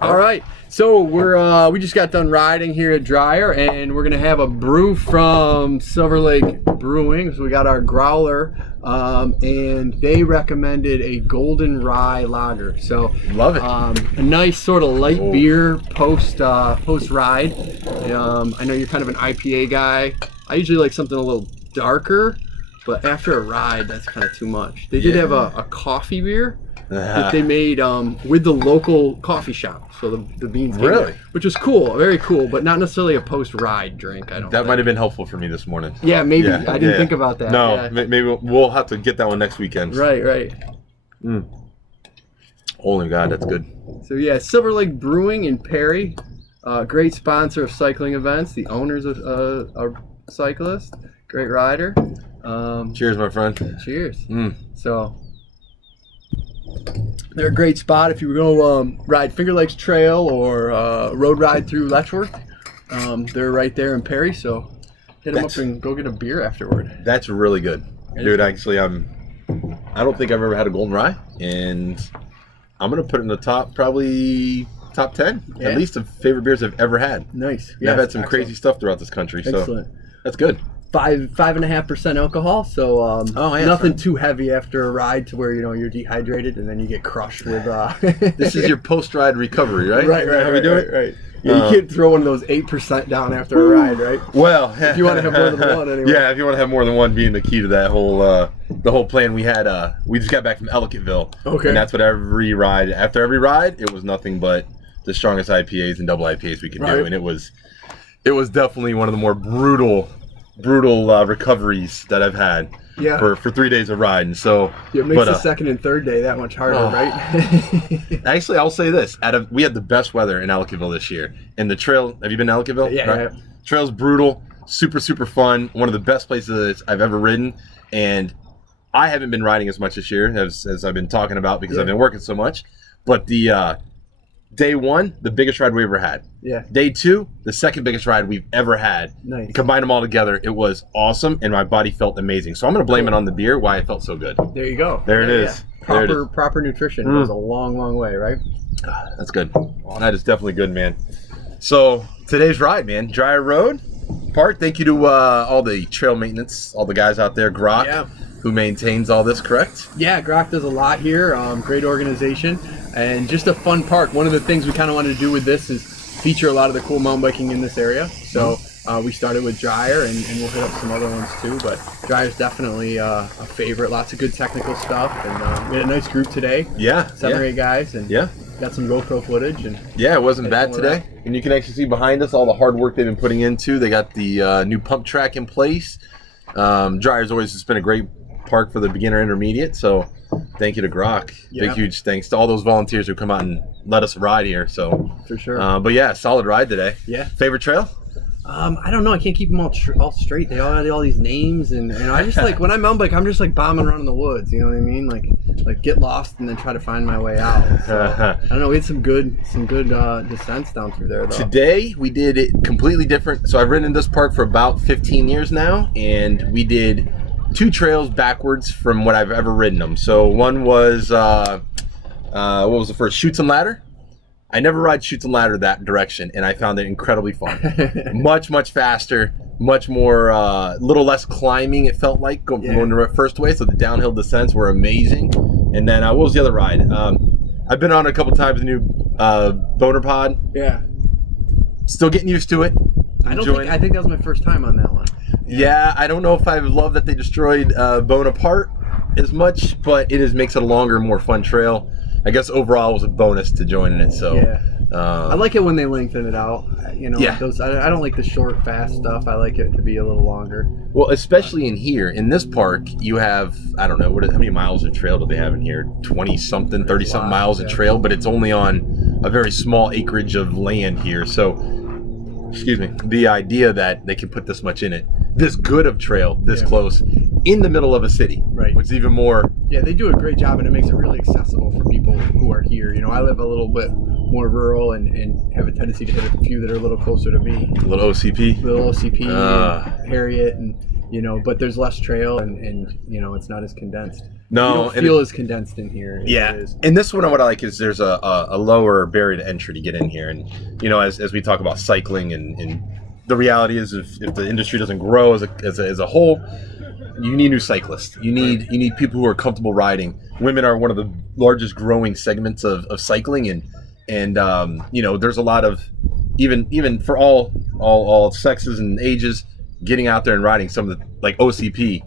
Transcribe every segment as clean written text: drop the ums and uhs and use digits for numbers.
All right, so we just got done riding here at Dryer, and we're gonna have a brew from Silver Lake Brewing. So we got our Growler, and they recommended a golden rye lager. So love it. A nice sort of light beer post ride. I know you're kind of an IPA guy. I usually like something a little darker, but after a ride, that's kind of too much. They did have a coffee beer that they made with the local coffee shop. So the beans came there, which was cool, very cool, but not necessarily a post-ride drink. I don't. That might have been helpful for me this morning. Yeah, maybe. Yeah, I didn't think about that. No, maybe we'll have to get that one next weekend. Right. Holy God, that's good. So yeah, Silver Lake Brewing in Perry, great sponsor of cycling events. The owners of are cyclists, great rider. Cheers, my friend. Cheers. So they're a great spot if you go ride Finger Lakes Trail or road ride through Letchworth. They're right there in Perry, so hit them up and go get a beer afterward. That's really good, dude. Actually, I don't think I've ever had a golden rye, and I'm gonna put it in the probably top 10 at least of favorite beers I've ever had. Nice. Yeah, I've had some crazy stuff throughout this country, so that's good. 5.5% alcohol, so nothing too heavy after a ride to where you're dehydrated and then you get crushed with. This is your post-ride recovery, right? Right. How we do it? Right. Yeah, you can't throw one of those 8% down after a ride, right? Well, if you want to have more than one, anyway. Yeah, if you want to have more than one, being the key to that whole the whole plan we had. We just got back from Ellicottville, and that's what after every ride, it was nothing but the strongest IPAs and double IPAs we could do, and it was definitely one of the more brutal recoveries that I've had for 3 days of riding. So it makes the second and third day that much harder, right? Actually, I'll say this: we had the best weather in Ellicottville this year, and the trail. Have you been to Ellicottville? Yeah. Trail's brutal, super fun. One of the best places I've ever ridden, and I haven't been riding as much this year as I've been talking about because I've been working so much. But the day one, the biggest ride we ever had. Yeah. Day two, the second biggest ride we've ever had. Nice. Combine them all together, it was awesome, and my body felt amazing. So I'm going to blame it on the beer, why it felt so good. There you go. There it is. Proper nutrition goes a long way, right? That's good. That is definitely good, man. So today's ride, man, Dryer Road. Part, thank you to all the trail maintenance, all the guys out there, Grok, who maintains all this, correct? Yeah, Grok does a lot here. Great organization. And just a fun park. One of the things we kind of wanted to do with this is feature a lot of the cool mountain biking in this area. So we started with Dryer, and we'll hit up some other ones too. But Dryer's definitely a favorite. Lots of good technical stuff. And we had a nice group today. Yeah. 7 or 8 guys. And got some GoPro footage. And yeah, it wasn't bad today. And you can actually see behind us all the hard work they've been putting into. They got the new pump track in place. Dryer's always just been a great park for the beginner intermediate, so thank you to Grok. Big huge thanks to all those volunteers who come out and let us ride here. So for sure. But yeah, solid ride today. Yeah. Favorite trail? I don't know. I can't keep them all straight. They all had all these names, and I just like when I mountain bike, I'm just like bombing around in the woods. You know what I mean? Like get lost and then try to find my way out. So, I don't know. We had some good descents down through there though. Today we did it completely different. So I've ridden in this park for about 15 years now, and we did 2 trails backwards from what I've ever ridden them. So one was what was the first? Chutes and Ladder. I never ride Chutes and Ladder that direction, and I found it incredibly fun. much faster, much more, little less climbing. It felt like going the first way. So the downhill descents were amazing. And then what was the other ride? I've been on a couple times the new Boner Pod. Yeah. Still getting used to it. I think that was my first time on that one. Yeah, I don't know if I love that they destroyed Bonaparte as much, but it makes it a longer, more fun trail. I guess overall it was a bonus to joining it. So I like it when they lengthen it out. Those I don't like the short, fast stuff. I like it to be a little longer. Well, especially in here, in this park, you have, I don't know, how many miles of trail do they have in here? 20-something, 30-something miles of trail, but it's only on a very small acreage of land here. So, the idea that they can put this much in it, this good of trail, this close, in the middle of a city, which is even more. Yeah, they do a great job, and it makes it really accessible for people who are here. I live a little bit more rural and have a tendency to hit a few that are a little closer to me. A little OCP? Harriet, and you know, but there's less trail and you know, it's not as condensed. No, you don't feel as condensed in here. Yeah, and this one, what I like is there's a lower barrier to entry to get in here, and you know, as we talk about cycling, and the reality is, if the industry doesn't grow as a whole, you need new cyclists. You need people who are comfortable riding. Women are one of the largest growing segments of cycling, and you know, there's a lot of even for all sexes and ages, getting out there and riding some of the, like OCP.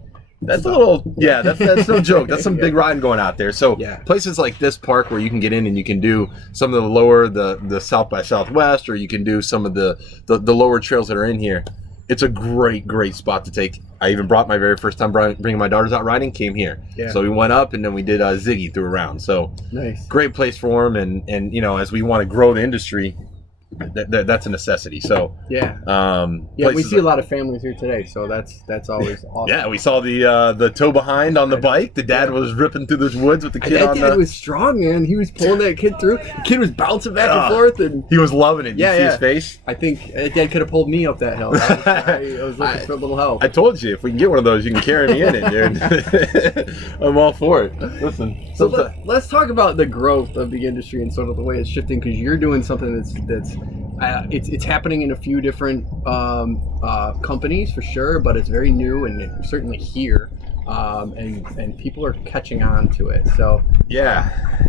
That's a little, yeah, that's no joke. That's some big riding going out there. So places like this park where you can get in and you can do some of the lower, the South by Southwest, or you can do some of the lower trails that are in here. It's a great spot to take. I even brought my very first time bringing my daughters out riding, came here. Yeah. So we went up and then we did Ziggy through around. So nice. Great place for them. And you know, as we want to grow the industry, that's a necessity. So we see a lot of families here today, so that's always awesome. Yeah, we saw the tow behind on the bike. The dad was ripping through those woods with the kid on. That dad was strong, man. He was pulling that kid through. The kid was bouncing back and forth, and he was loving it. You see his face? I think dad could have pulled me up that hill. I was looking for a little help. I told you, if we can get one of those, you can carry me in it, dude. I'm all for it. Listen. So let's talk about the growth of the industry and sort of the way it's shifting, because you're doing something that's it's happening in a few different companies for sure, but it's very new and certainly here, and people are catching on to it. So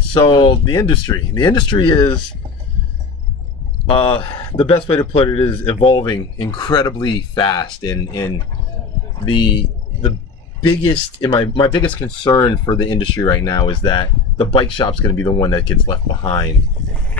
so the industry is the best way to put it is evolving incredibly fast, and the biggest my biggest concern for the industry right now is that the bike shop's going to be the one that gets left behind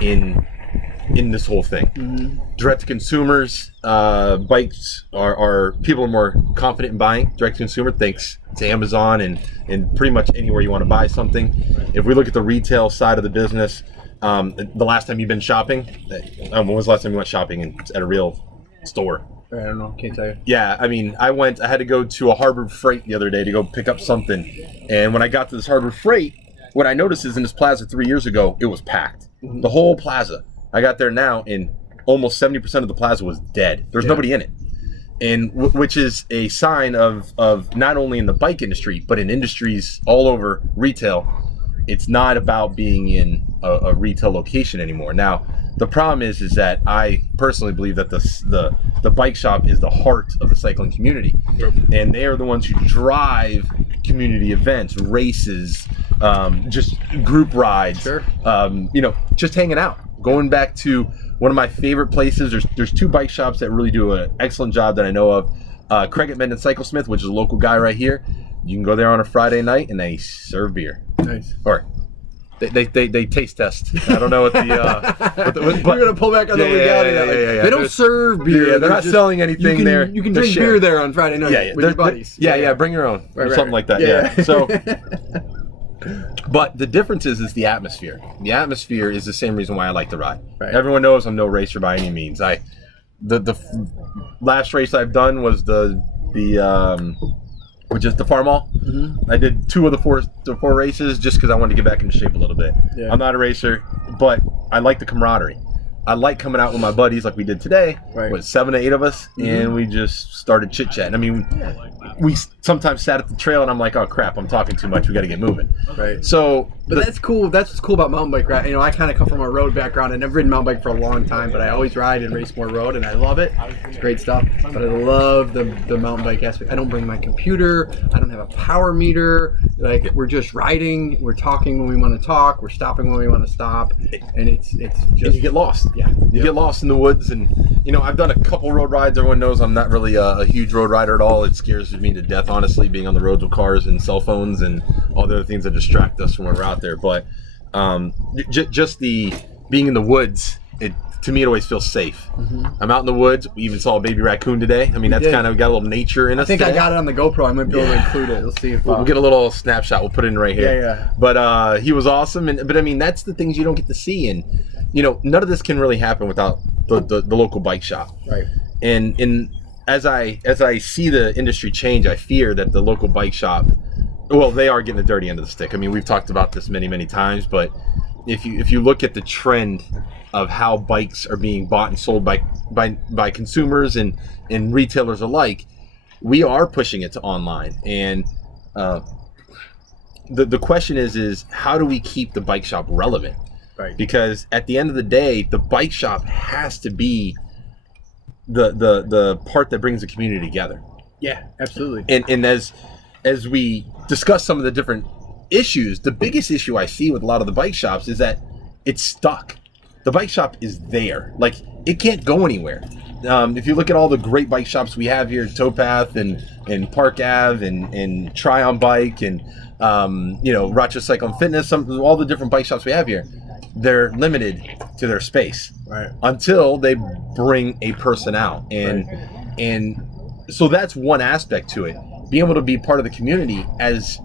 in this whole thing. Direct to consumers, bikes are people are more confident in buying direct to consumer thanks to Amazon and pretty much anywhere you want to buy something. If we look at the retail side of the business, the last time you've been shopping, when was the last time you went shopping at a real store? I don't know, can't tell you. Yeah, I mean, I had to go to a Harbor Freight the other day to go pick up something, and when I got to this Harbor Freight, what I noticed is in this plaza 3 years ago, it was packed. The whole plaza. I got there now, and almost 70% of the plaza was dead. There's nobody in it, and which is a sign of not only in the bike industry, but in industries all over retail. It's not about being in a retail location anymore. Now, the problem is that I personally believe that the bike shop is the heart of the cycling community, and they are the ones who drive community events, races, just group rides, you know, just hanging out. Going back to one of my favorite places, there's two bike shops that really do an excellent job that I know of. Craig at Mendon Cycle Smith, which is a local guy right here. You can go there on a Friday night and they serve beer. Nice. Or they taste test. I don't know what the. You're gonna pull back on the legality. They don't serve beer. Yeah, they're not selling anything there. You can drink beer there on Friday night with your buddies. Bring your own or something like that. Yeah. So. But the difference is the atmosphere. The atmosphere is the same reason why I like to ride. Everyone knows I'm no racer by any means. The last race I've done was which is the Farm Mall. I did two of the four races just because I wanted to get back into shape a little bit. I'm not a racer, but I like the camaraderie. I like coming out with my buddies like we did today, with 7 to 8 of us, and we just started chit-chatting. I mean, we sometimes sat at the trail, and I'm like, oh, crap, I'm talking too much. We got to get moving. So, but that's cool. That's what's cool about mountain bike ride. You know, I kind of come from a road background. I've never ridden mountain bike for a long time, but I always ride and race more road, and I love it. It's great stuff. But I love the mountain bike aspect. I don't bring my computer. I don't have a power meter. Like, we're just riding. We're talking when we want to talk. We're stopping when we want to stop. And it's just... And you get lost. You get lost in the woods, and you know, I've done a couple road rides. Everyone knows I'm not really a huge road rider at all. It scares me to death, honestly, being on the roads with cars and cell phones and all the other things that distract us when we're out there. But just the being in the woods, to me, it always feels safe. I'm out in the woods. We even saw a baby raccoon today. I mean, that's kind of got a little nature in us. I think I got it on the GoPro. I might be able to include it. Let's see if we'll get a little snapshot. We'll put it in right here. But he was awesome. But I mean, that's the things you don't get to see. And you know, none of this can really happen without the local bike shop. And as I see the industry change, I fear that the local bike shop, well, they are getting the dirty end of the stick. I mean, we've talked about this many times, but if you look at the trend of how bikes are being bought and sold by consumers and retailers alike, we are pushing it to online, and the question is how do we keep the bike shop relevant? Right. Because at the end of the day, the bike shop has to be the part that brings the community together. Yeah, absolutely. And as we discuss some of the different issues, the biggest issue I see with a lot of the bike shops is that it's stuck. The bike shop is there. Like, it can't go anywhere. If you look at all the great bike shops we have here, Towpath and Park Ave and Try On Bike and Rochester Cycle and Fitness, all the different bike shops we have here, they're limited to their space, right, until they bring a person out. And so that's one aspect to it. Being able to be part of the community as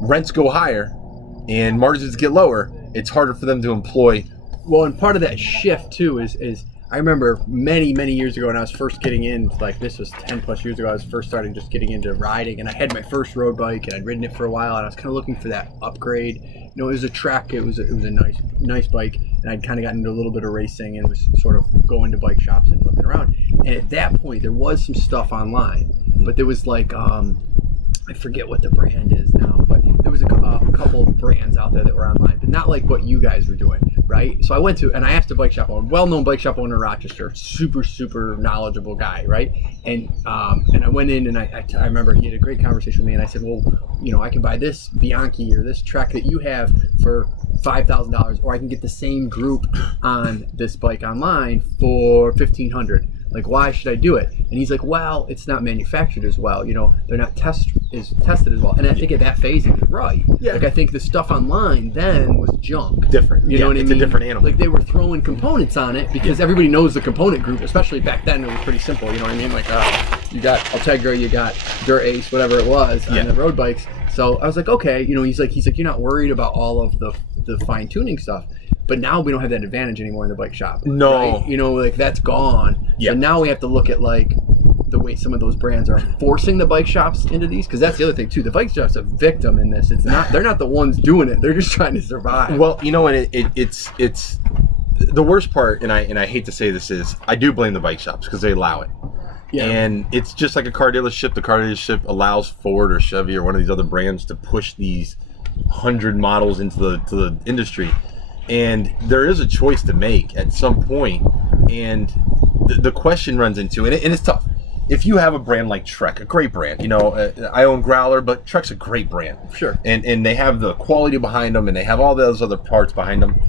rents go higher and margins get lower, it's harder for them to employ. Well, and part of that shift too is I remember many years ago when I was first getting in, like this was 10 plus years ago, I was first starting just getting into riding, and I had my first road bike and I'd ridden it for a while, and I was kind of looking for that upgrade. You know, it was a Trek, it was a nice bike, and I'd kind of gotten into a little bit of racing and was sort of going to bike shops and looking around. And at that point, there was some stuff online, but there was like I forget what the brand is now, but there was a couple of brands out there that were online, but not like what you guys were doing, right? So I went to, and I asked a bike shop owner, well-known bike shop owner in Rochester, super knowledgeable guy, right? And I went in, and I remember he had a great conversation with me, and I said, well, I can buy this Bianchi or this Trek that you have for $5,000, or I can get the same group on this bike online for $1,500. Like, why should I do it? And he's like, well, it's not manufactured as well. They're not tested as well. And I think at that phase, he was right. Yeah. Like, I think the stuff online then was junk. Different. You know what I mean? It's a different animal. Like, they were throwing components on it because everybody knows the component group, especially back then. It was pretty simple. You know what I mean? Like, you got Ultegra, you got Dirt Ace, whatever it was, on the road bikes. So I was like, okay. He's like, you're not worried about all of the fine tuning stuff. But now we don't have that advantage anymore in the bike shop. No. Right? Like, that's gone. Yeah. So now we have to look at, like, the way some of those brands are forcing the bike shops into these. Because that's the other thing, too. The bike shop's a victim in this. They're not the ones doing it. They're just trying to survive. Well, and it's the worst part, and I hate to say this, is I do blame the bike shops because they allow it. Yeah. And it's just like a car dealership. The car dealership allows Ford or Chevy or one of these other brands to push these 100 models into the industry. And there is a choice to make at some point, and the question runs into it, and it's tough. If you have a brand like Trek, a great brand, I own Growler, but Trek's a great brand. Sure. And they have the quality behind them, and they have all those other parts behind them.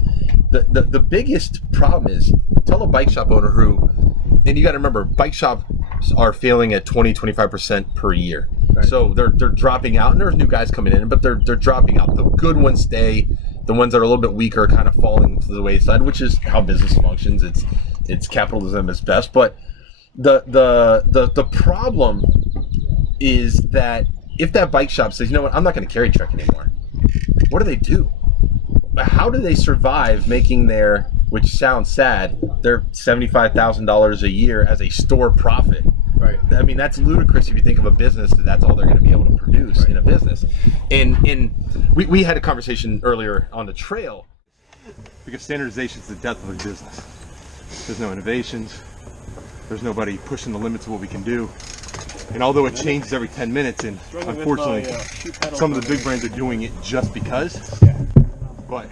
The biggest problem is, tell a bike shop owner and you got to remember, bike shops are failing at 20-25% per year. Right. So they're dropping out, and there's new guys coming in, but they're dropping out. The good ones stay. The ones that are a little bit weaker are kind of falling to the wayside, which is how business functions. It's capitalism at best. But the problem is that if that bike shop says, you know what, I'm not going to carry Trek anymore, what do? How do they survive making their, which sounds sad, their $75,000 a year as a store profit? Right. I mean, that's ludicrous if you think of a business that's all they're going to be able to produce in a business. And we had a conversation earlier on the trail. Because standardization is the death of a business. There's no innovations. There's nobody pushing the limits of what we can do. And although it changes every 10 minutes, and unfortunately, some of the big brands are doing it just because. But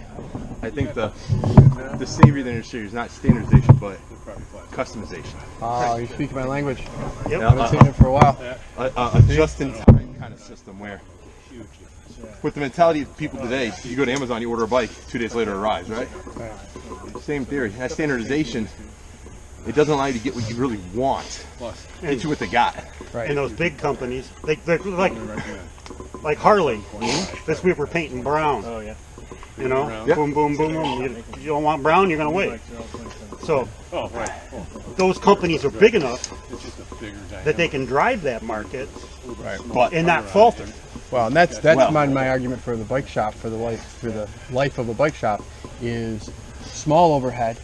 I think the savior of the industry is not standardization, but customization. Oh, you're speaking my language. Yep. I haven't seen it for a while. A just-in-time kind of system where, with the mentality of people today, you go to Amazon, you order a bike, 2 days later it arrives, right? Same theory. That standardization, it doesn't allow you to get what you really want. Get you what they got. Right. And those big companies, they're like Harley. This week we're painting brown. Oh yeah. Yeah. Boom, boom, boom, boom. You don't want brown, you're gonna wait. So those companies are big enough that they can drive that market, and not falter. Well, and that's my argument for the bike shop, for the life of a bike shop, is small overhead,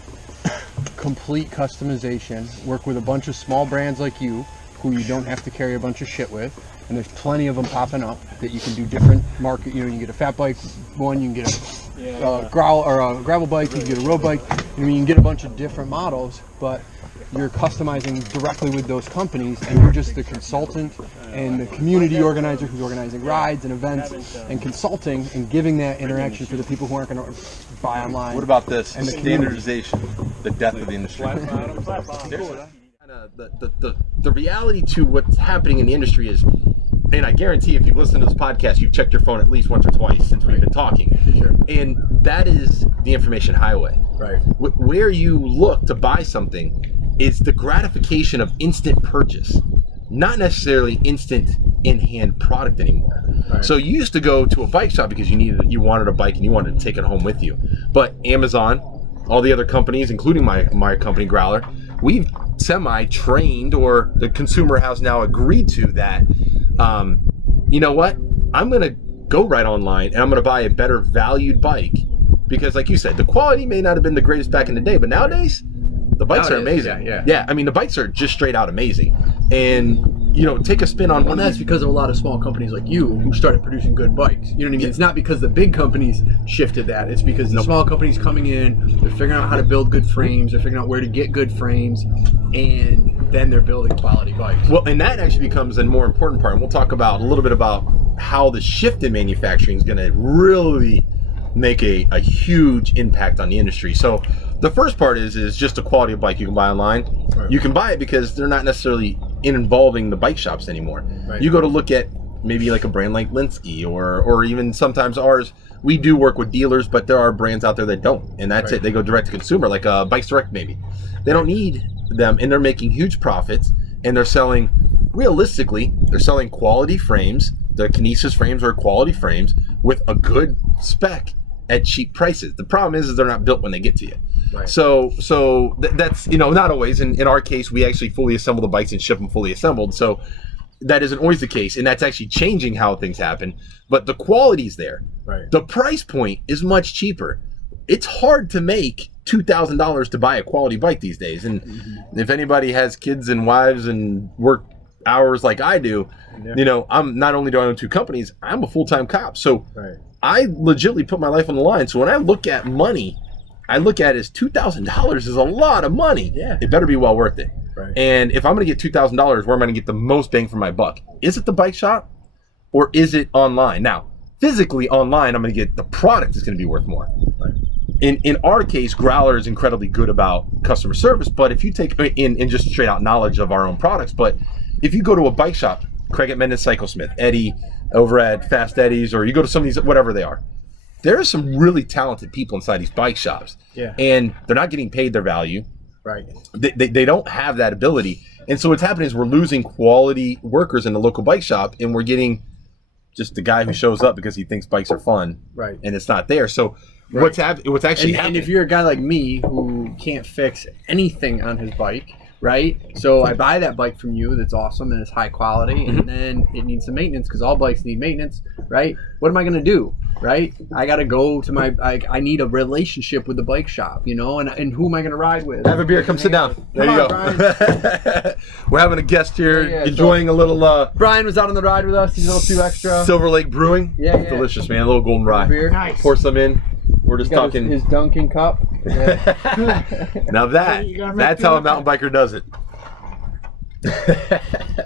complete customization, work with a bunch of small brands like you, who you don't have to carry a bunch of shit with, and there's plenty of them popping up that you can do different market. You can get a fat bike one, you can get a gravel bike, you can get a road bike. You can get a bunch of different models, but you're customizing directly with those companies, and you're just the consultant and the community organizer who's organizing rides and events and consulting and giving that interaction for the people who aren't going to buy online. What about this? And the Standardization, the death of the industry. The reality to what's happening in the industry is, and I guarantee if you've listened to this podcast, you've checked your phone at least once or twice since we've been talking. Sure. And that is the information highway. Right. Where you look to buy something is the gratification of instant purchase, not necessarily instant in-hand product anymore. Right. So you used to go to a bike shop because you wanted a bike and you wanted to take it home with you. But Amazon, all the other companies, including my company Growler, we've semi-trained, or the consumer has now agreed to that. You know what? I'm going to go right online and I'm going to buy a better valued bike because, like you said, the quality may not have been the greatest back in the day, but nowadays the bikes are amazing. Yeah. I mean, the bikes are just straight out amazing. And take a spin on one. And that's because of a lot of small companies like you who started producing good bikes. You know what I mean? It's not because the big companies shifted that. It's because the small companies coming in, they're figuring out how to build good frames, they're figuring out where to get good frames, and then they're building quality bikes. Well, and that actually becomes a more important part. And we'll talk about a little bit about how the shift in manufacturing is going to really make a huge impact on the industry. So the first part is just the quality of bike you can buy online. Right. You can buy it because they're not necessarily involving the bike shops anymore. Right. You go to look at maybe like a brand like Linsky or even sometimes ours. We do work with dealers, but there are brands out there that don't, and that's it. They go direct to consumer, like Bikes Direct maybe. They don't need them, and they're making huge profits, and they're selling, realistically, they're selling quality frames. The Kinesis frames are quality frames with a good spec at cheap prices. The problem is they're not built when they get to you. Right. So that's not always. In our case, we actually fully assemble the bikes and ship them fully assembled. So that isn't always the case, and that's actually changing how things happen. But the quality's there. Right. The price point is much cheaper. It's hard to make $2,000 to buy a quality bike these days. And if anybody has kids and wives and work hours like I do, I'm not only do I own two companies, I'm a full-time cop. So I legitimately put my life on the line. So when I look at money, I look at it as $2,000 is a lot of money. Yeah. It better be well worth it. Right. And if I'm going to get $2,000, where am I going to get the most bang for my buck? Is it the bike shop or is it online? Now, physically online, I'm going to get the product is going to be worth more. Right. In our case, Growler is incredibly good about customer service, but if you take in just straight out knowledge of our own products, but if you go to a bike shop, Craig at Mendon Cyclesmith, Eddie over at Fast Eddie's, or you go to some of these, whatever they are, there are some really talented people inside these bike shops. Yeah. And they're not getting paid their value. Right. They don't have that ability. And so what's happening is we're losing quality workers in the local bike shop, and we're getting just the guy who shows up because he thinks bikes are fun. Right. And it's not there. So what's actually happening? And if you're a guy like me who can't fix anything on his bike, right? So I buy that bike from you that's awesome and it's high quality, and then it needs some maintenance because all bikes need maintenance, right? What am I going to do, right? I got to go to I need a relationship with the bike shop, and who am I going to ride with? Have a beer, come sit down. There you go. We're having a guest here enjoying a little... Brian was out on the ride with us. He's a little too extra. Silver Lake Brewing. Yeah. Delicious, man. A little golden rye. Beer. Nice. Pour some in. We're just talking... His Dunkin' cup. Yeah. Now that's how a mountain biker does it.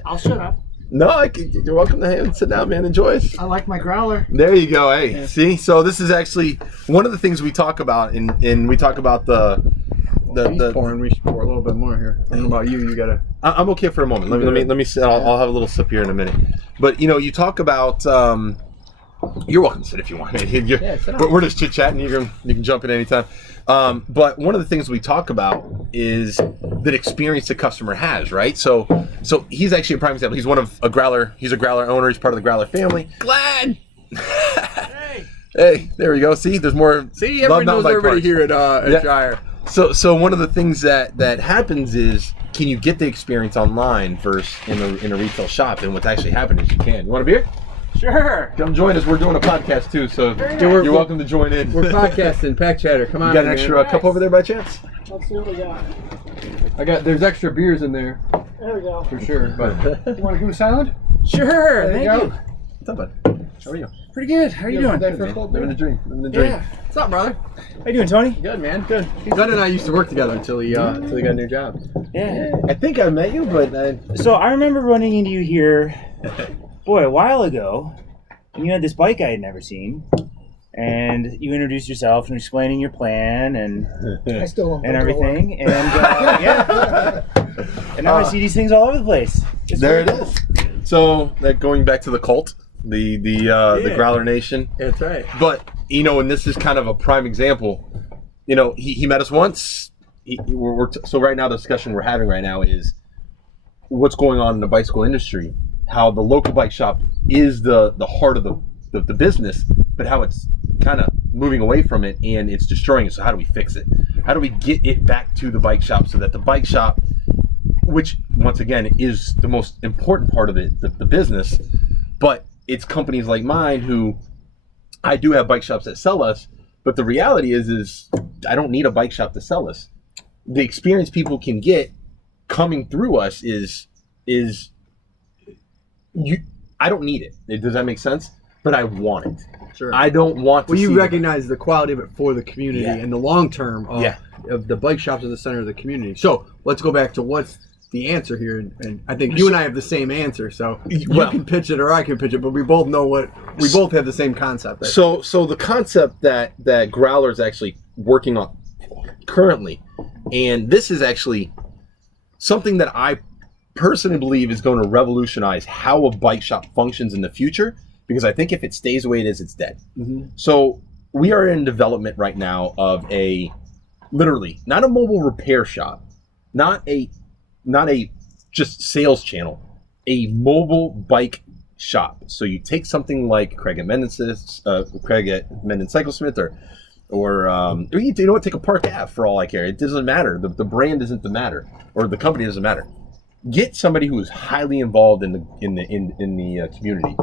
I'll shut up. No, you're welcome to sit down, man. Enjoy it. I like my Growler. There you go. Hey, see? So this is actually one of the things we talk about, and we talk about the pouring. We should pour a little bit more here. I don't know about you. You gotta. I'm okay for a moment. Let me sit. I'll have a little sip here in a minute. But you talk about. You're welcome to sit if you want. We're just chit chatting. You can jump in anytime. But one of the things we talk about is that experience the customer has, right? So he's actually a prime example. He's a Growler owner. He's part of the Growler family. Glad. Hey, there we go. See, there's more. See, everyone knows everybody here at Dryer. So one of the things that happens is, can you get the experience online versus in a retail shop? And what's actually happened is you can. You want a beer? Sure. Come join us. We're doing a podcast too, so you're welcome to join in. We're podcasting, Pack Chatter. Come on. You got an extra cup over there by chance? Let's see what we got. There's extra beers in there. There we go. For sure. But you want to give a salad? Sure. Thank you. What's up, bud? How are you? Pretty good. How are you doing? Living the dream. Yeah. What's up, brother? How you doing, Tony? Good, man. Good. Glenn and I used to work together until he got a new job. Yeah. I think I met you, but so I remember running into you here boy, a while ago, you had this bike I had never seen, and you introduced yourself and explaining your plan and I still don't and go to work. everything, and yeah, and now I see these things all over the place. It's There it really is. So that going back to the cult, the Growler Nation. That's right. But and this is kind of a prime example. He met us once. So right now the discussion we're having right now is what's going on in the bicycle industry. How the local bike shop is the heart of the business, but how it's kind of moving away from it and it's destroying it. So how do we fix it? How do we get it back to the bike shop so that the bike shop, which once again is the most important part of the business, but it's companies like mine who I do have bike shops that sell us, but the reality is I don't need a bike shop to sell us. The experience people can get coming through us is I don't need it. Does that make sense? But I want it. Sure. I don't want to. Well, you see recognize the quality of it for the community Yeah. and the long term of the bike shops at the center of the community. So let's go back to what's the answer here, and I think you and I have the same answer. So you can pitch it or I can pitch it, but we both know we both have the same concept. Right? So the concept that Growler is actually working on currently, and this is actually something that I personally believe is going to revolutionize how a bike shop functions in the future, because I think if it stays the way it is, it's dead. Mm-hmm. So we are in development right now of literally not a mobile repair shop, not a just sales channel, a mobile bike shop. So you take something like Craig at Mendon Cyclesmith, or you know what? Take a Park Ave for all I care. It doesn't matter. The brand isn't the matter, or the company doesn't matter. Get somebody who is highly involved in the community,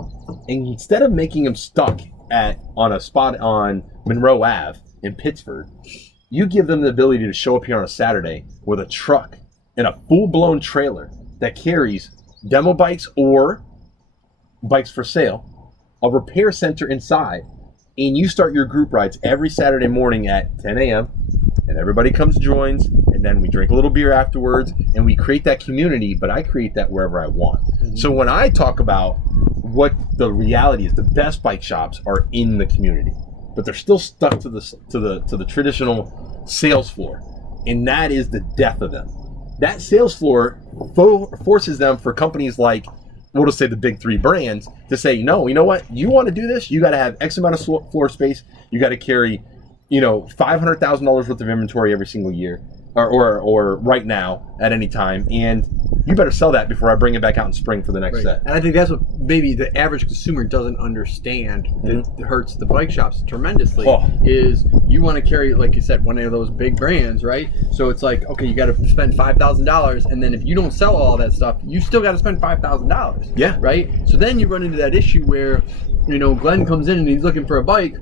and instead of making them stuck on a spot on Monroe Ave in Pittsburgh, you give them the ability to show up here on a Saturday with a truck and a full-blown trailer that carries demo bikes or bikes for sale, a repair center inside, and you start your group rides every Saturday morning at 10 a.m. and everybody comes and joins, and then we drink a little beer afterwards, and we create that community, but I create that wherever I want. Mm-hmm. So when I talk about what the reality is, the best bike shops are in the community, but they're still stuck to the traditional sales floor, and that is the death of them. That sales floor forces them for companies like, we'll just say the big three brands, to say, no, you know what? You want to do this? You got to have X amount of floor space. You got to carry, $500,000 worth of inventory every single year, or right now at any time, and you better sell that before I bring it back out in spring for the next set. And I think that's what maybe the average consumer doesn't understand that hurts the bike shops tremendously. Is you want to carry, like you said, one of those big brands, right? So it's like, okay, you got to spend $5,000, and then if you don't sell all that stuff, you still got to spend $5,000. Yeah. Right. So then you run into that issue where, Glenn comes in and he's looking for a bike.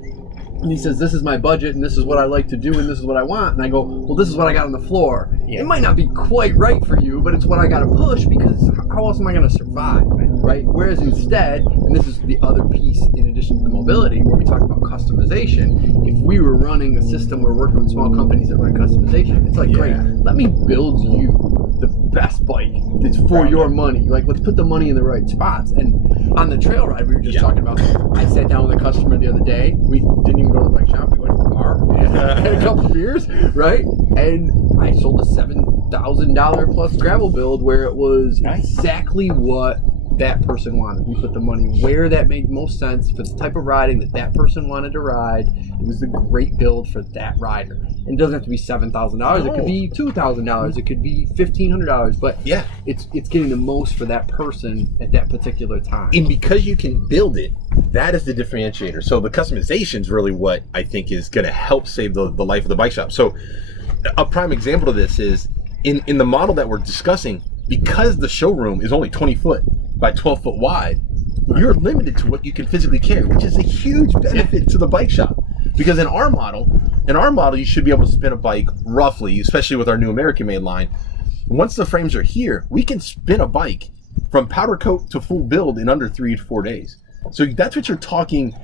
And he says, this is my budget, and this is what I like to do, and this is what I want. And I go, well, this is what I got on the floor. Yeah. It might not be quite right for you, but it's what I got to push, because how else am I going to survive, right? Whereas instead, and this is the other piece in addition to the mobility, where we talk about customization, if we were running a system, we're working with small companies that run customization, it's like, great, let me build you the best bike that's for your money. Like, let's put the money in the right spots. And on the trail ride, we were just talking about, I sat down with a customer the other day. We didn't even go to the bike shop. We went to the bar, had a couple of beers, right? And I sold a $7,000 plus gravel build where it was exactly what that person wanted. We put the money where that made most sense for the type of riding that person wanted to ride. It was the great build for that rider. And it doesn't have to be $7,000. It could be $2,000. It could be $1,500. But it's getting the most for that person at that particular time. And because you can build it, that is the differentiator. So the customization is really what I think is going to help save the life of the bike shop. So a prime example of this is in the model that we're discussing, because the showroom is only 20 foot by 12 foot wide, you're limited to what you can physically carry, which is a huge benefit to the bike shop. Because in our model, you should be able to spin a bike roughly, especially with our new American made line. Once the frames are here, we can spin a bike from powder coat to full build in under 3 to 4 days. So that's what you're talking.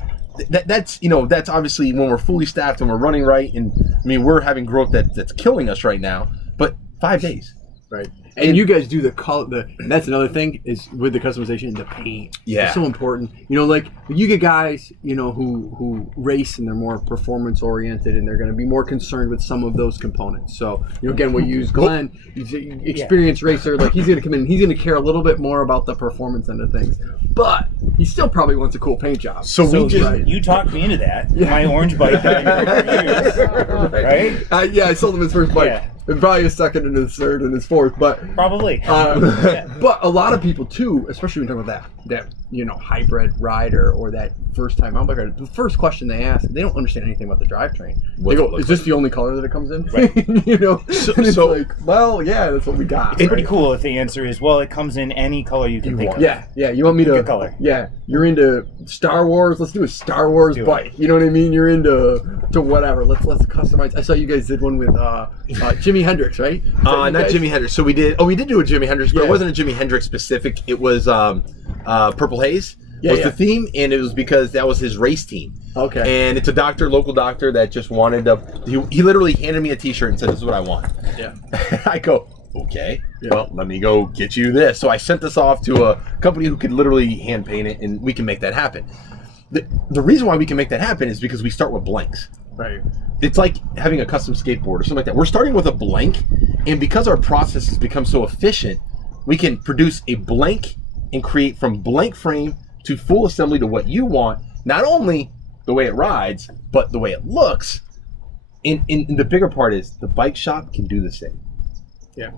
That's obviously when we're fully staffed and we're running right. And I mean, we're having growth that's killing us right now. But 5 days. Right. And you guys do the color. That's another thing is with the customization, the paint. Yeah. It's so important. You know, like you get guys, you know, who race and they're more performance oriented and they're going to be more concerned with some of those components. So, you know, again, we use Glenn, he's an experienced racer. Like he's going to come in and he's going to care a little bit more about the performance end of things. But he still probably wants a cool paint job. So you talked me into that. Yeah. My orange bike that I rode for years, right? Yeah, I sold him his first bike. Yeah. And probably his second and his third and his fourth, but probably. But a lot of people too, especially when you're talking about that you know hybrid rider or that first time mountain bike rider, the first question they ask, they don't understand anything about the drivetrain. They go, "Is this the only color that it comes in?" Right. You know, so like, well, yeah, that's what we got. It's pretty cool if the answer is, well, it comes in any color you can think of. Yeah, you want me to? Good color. Yeah, you're into Star Wars. Let's do a Star Wars bike. You know what I mean? You're into whatever. Let's customize. I saw you guys did one with Jimi Hendrix, right? Not Jimi Hendrix. So we did do a Jimi Hendrix, but it wasn't a Jimi Hendrix specific. It was Purple Haze was the theme, and it was because that was his race team. Okay. And it's a local doctor that just wanted to. He literally handed me a T-shirt and said, "This is what I want." Yeah. I go, okay. Yeah. Well, let me go get you this. So I sent this off to a company who could literally hand paint it, and we can make that happen. The reason why we can make that happen is because we start with blanks. Right. It's like having a custom skateboard or something like that. We're starting with a blank, and because our process has become so efficient, we can produce a blank and create from blank frame to full assembly to what you want, not only the way it rides, but the way it looks. And the bigger part is the bike shop can do the same. Yeah.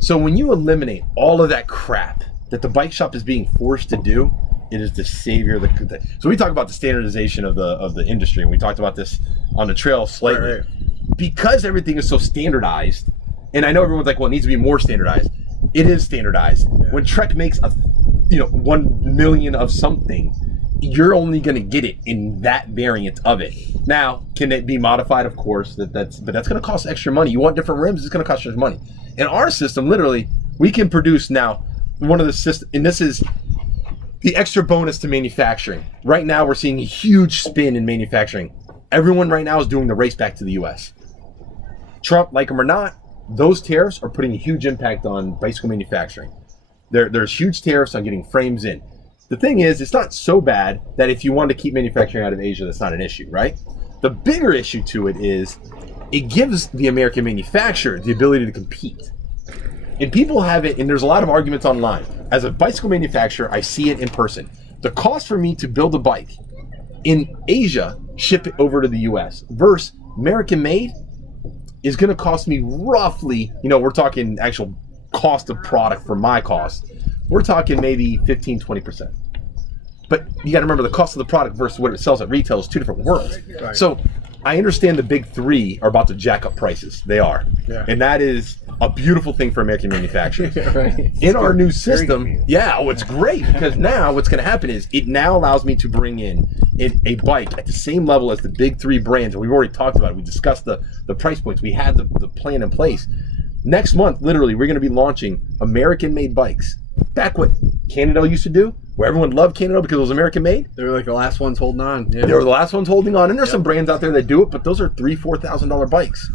So when you eliminate all of that crap that the bike shop is being forced to do, it is the savior of the. So we talk about the standardization of the industry, and we talked about this on the trail slightly. Right. Because everything is so standardized, and I know everyone's like, well, it needs to be more standardized. It is standardized. Yeah. When Trek makes 1 million of something, you're only going to get it in that variant of it. Now, can it be modified? Of course, but that's going to cost extra money. You want different rims, it's going to cost extra money. In our system, literally, we can produce now one of the systems, and this is the extra bonus to manufacturing. Right now, we're seeing a huge spin in manufacturing. Everyone right now is doing the race back to the U.S. Trump, like him or not, those tariffs are putting a huge impact on bicycle manufacturing. There's huge tariffs on getting frames in. The thing is, it's not so bad that if you want to keep manufacturing out of Asia, that's not an issue, right? The bigger issue to it is it gives the American manufacturer the ability to compete. And people have it, and there's a lot of arguments online. As a bicycle manufacturer, I see it in person. The cost for me to build a bike in Asia, ship it over to the US, versus American made, is going to cost me roughly, we're talking actual cost of product for my cost. We're talking maybe 15-20%. But you got to remember the cost of the product versus what it sells at retail is two different worlds. Right. So I understand the big three are about to jack up prices. They are. Yeah. And that is a beautiful thing for American manufacturers. Right. In our new system, it's great because now what's going to happen is it now allows me to bring in a bike at the same level as the big three brands. And we've already talked about it. We discussed the price points. We had the plan in place. Next month, literally, we're going to be launching American-made bikes. Back what Canada used to do, where everyone loved Canada because it was American-made. They were like the last ones holding on. Yeah. They were the last ones holding on. And there's some brands out there that do it, but those are $3,000-$4,000 bikes.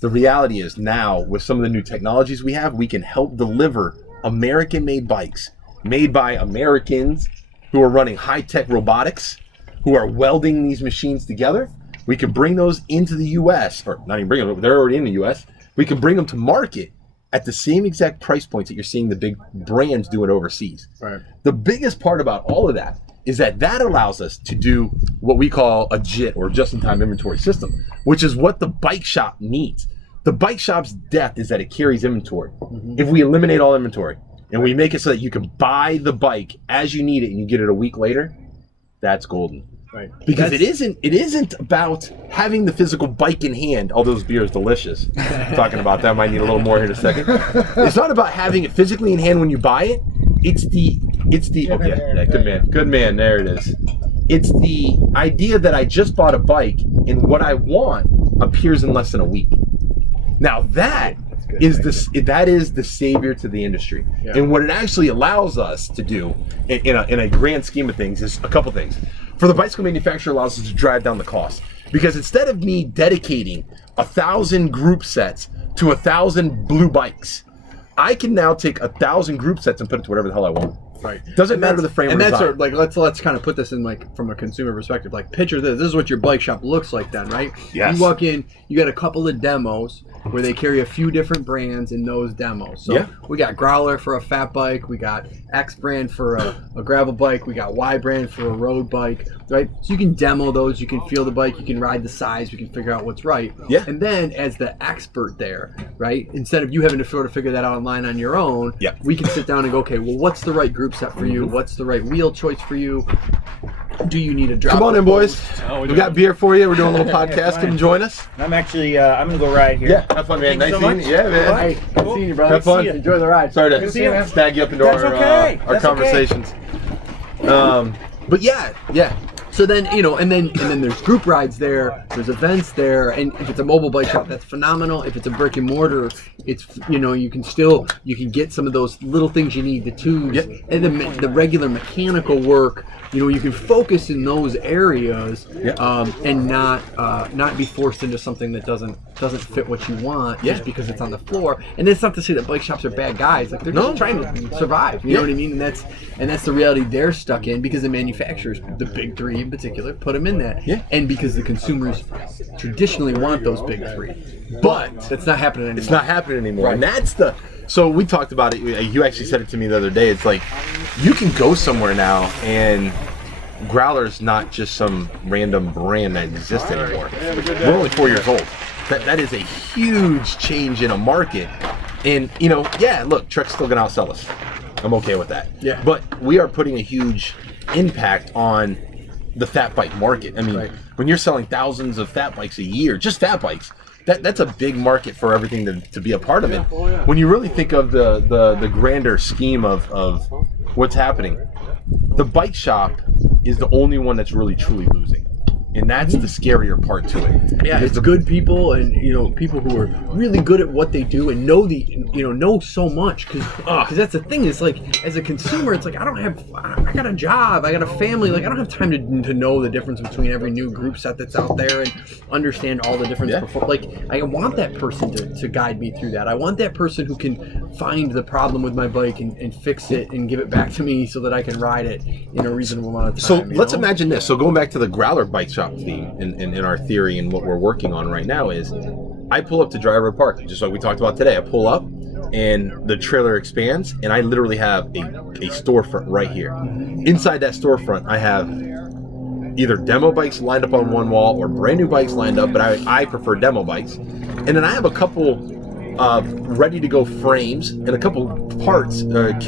The reality is now, with some of the new technologies we have, we can help deliver American-made bikes made by Americans who are running high-tech robotics, who are welding these machines together. We can bring those into the U.S., or not even bring them, they're already in the U.S., we can bring them to market at the same exact price points that you're seeing the big brands do it overseas. Right. The biggest part about all of that is that allows us to do what we call a JIT, or just-in-time inventory system, which is what the bike shop needs. The bike shop's death is that it carries inventory. Mm-hmm. If we eliminate all inventory and we make it so that you can buy the bike as you need it and you get it a week later, that's golden. Right. Because it isn't about having the physical bike in hand, although this beer is delicious. Talking about that, might need a little more here in a second. It's not about having it physically in hand when you buy it. It's the good man, there it is. It's the idea that I just bought a bike and what I want appears in less than a week. Now that is the savior to the industry. Yeah. And what it actually allows us to do in a grand scheme of things is a couple things. For the bicycle manufacturer, allows us to drive down the cost. Because instead of me dedicating 1,000 group sets to 1,000 blue bikes, I can now take 1,000 group sets and put it to whatever the hell I want. Right. Doesn't matter the frame and or that's design. like let's kind of put this in like from a consumer perspective. Like picture this. This is what your bike shop looks like then, right? Yes. You walk in, you got a couple of demos where they carry a few different brands in those demos. So Yeah. we got Growler for a fat bike, we got X brand for a gravel bike, we got Y brand for a road bike, right? So you can demo those, you can feel the bike, you can ride the size, we can figure out what's right. Yeah. And then as the expert there, right? Instead of you having to sort of figure that out online on your own, Yeah. we can sit down and go, okay, well, what's the right group set for you? What's the right wheel choice for you? Do you need a drop? Come on in, boys. We got beer for you. We're doing a little podcast. Come and join us. I'm actually, I'm gonna go ride here. Yeah, have fun, man. Thank you Nice so seeing you. Yeah, man. Hey, good seeing you, brother. Have fun. Enjoy the ride. Sorry Good to to see you. snag you up into That's our okay. our That's conversations. But yeah. So then, and then there's group rides there, there's events there, and if it's a mobile bike shop, that's phenomenal. If it's a brick and mortar, it's, you can get some of those little things you need, the tubes, and the regular mechanical work, you can focus in those areas, and not be forced into something that doesn't fit what you want just because it's on the floor. And that's not to say that bike shops are bad guys, like they're just trying to survive, you know what I mean? And that's the reality they're stuck in because the manufacturers, the big three in particular, put them in that. Yeah. And because the consumers traditionally want those big three. But that's not happening anymore. It's not happening anymore. Right. And that's so we talked about it. You actually said it to me the other day. It's like you can go somewhere now and Growler's not just some random brand that exists anymore. We're only 4 years old. That is a huge change in a market. And, look, Trek's still going to outsell us. I'm okay with that. Yeah. But we are putting a huge impact on the fat bike market. I mean, when you're selling thousands of fat bikes a year, just fat bikes, that's a big market for everything to be a part of it. When you really think of the grander scheme of what's happening, the bike shop is the only one that's really truly losing. And that's the scarier part to it. Yeah, it's good people and people who are really good at what they do and know so much because that's the thing. It's like as a consumer, it's like I got a job, I got a family, like I don't have time to know the difference between every new group set that's out there and understand all the difference. Before, like I want that person to guide me through that. I want that person who can find the problem with my bike and fix it and give it back to me so that I can ride it in a reasonable amount of time. So let's imagine this. So going back to the Growler bike shop theme in our theory and what we're working on right now is I pull up to Dry Road Park, just like we talked about today. I pull up and the trailer expands and I literally have a storefront right here. Inside that storefront, I have either demo bikes lined up on one wall or brand new bikes lined up, but I prefer demo bikes. And then I have a couple ready to go frames and a couple parts, build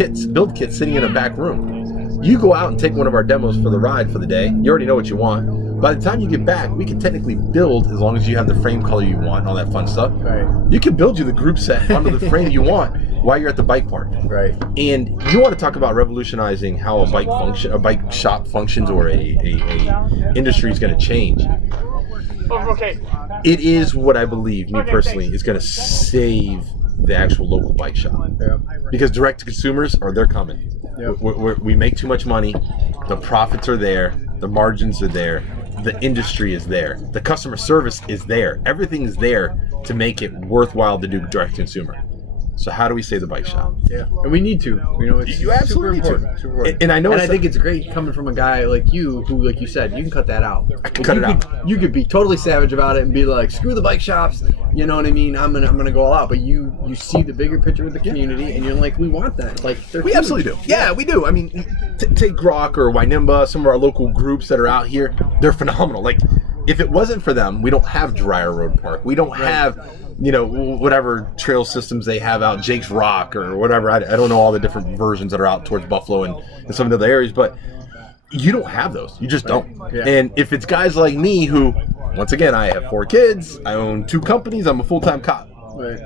kits sitting in a back room. You go out and take one of our demos for the ride for the day. You already know what you want. By the time you get back, we can technically build, as long as you have the frame color you want and all that fun stuff. Right. You can build you the group set onto the frame you want while you're at the bike park. Right. And you want to talk about revolutionizing how a bike shop functions, or a industry is going to change. Okay. It is what I believe, me personally, is going to save the actual local bike shop. Yeah. Because direct to consumers, they're coming. Yep. We make too much money. The profits are there. The margins are there. The industry is there. The customer service is there. Everything is there to make it worthwhile to do direct to consumer. So how do we save the bike shop? Yeah, and we need to. It's You absolutely super need to. important. Super important. And I know I think it's great coming from a guy like you, who, like you said, you can cut that out. I can cut it out. You could be totally savage about it and be like, "Screw the bike shops," you know what I mean? I'm gonna go all out. But you see the bigger picture with the community, and you're like, "We want that." Like, we huge. absolutely do. Yeah, we do. I mean, take Grok or Wynimba, some of our local groups that are out here. They're phenomenal. Like, if it wasn't for them, we don't have Dry Road Park. We don't have, whatever trail systems they have out, Jake's Rock or whatever. I don't know all the different versions that are out towards Buffalo and some of the other areas, but you don't have those. You just don't. Yeah. And if it's guys like me who, once again, I have 4 kids, I own 2 companies, I'm a full-time cop. Right.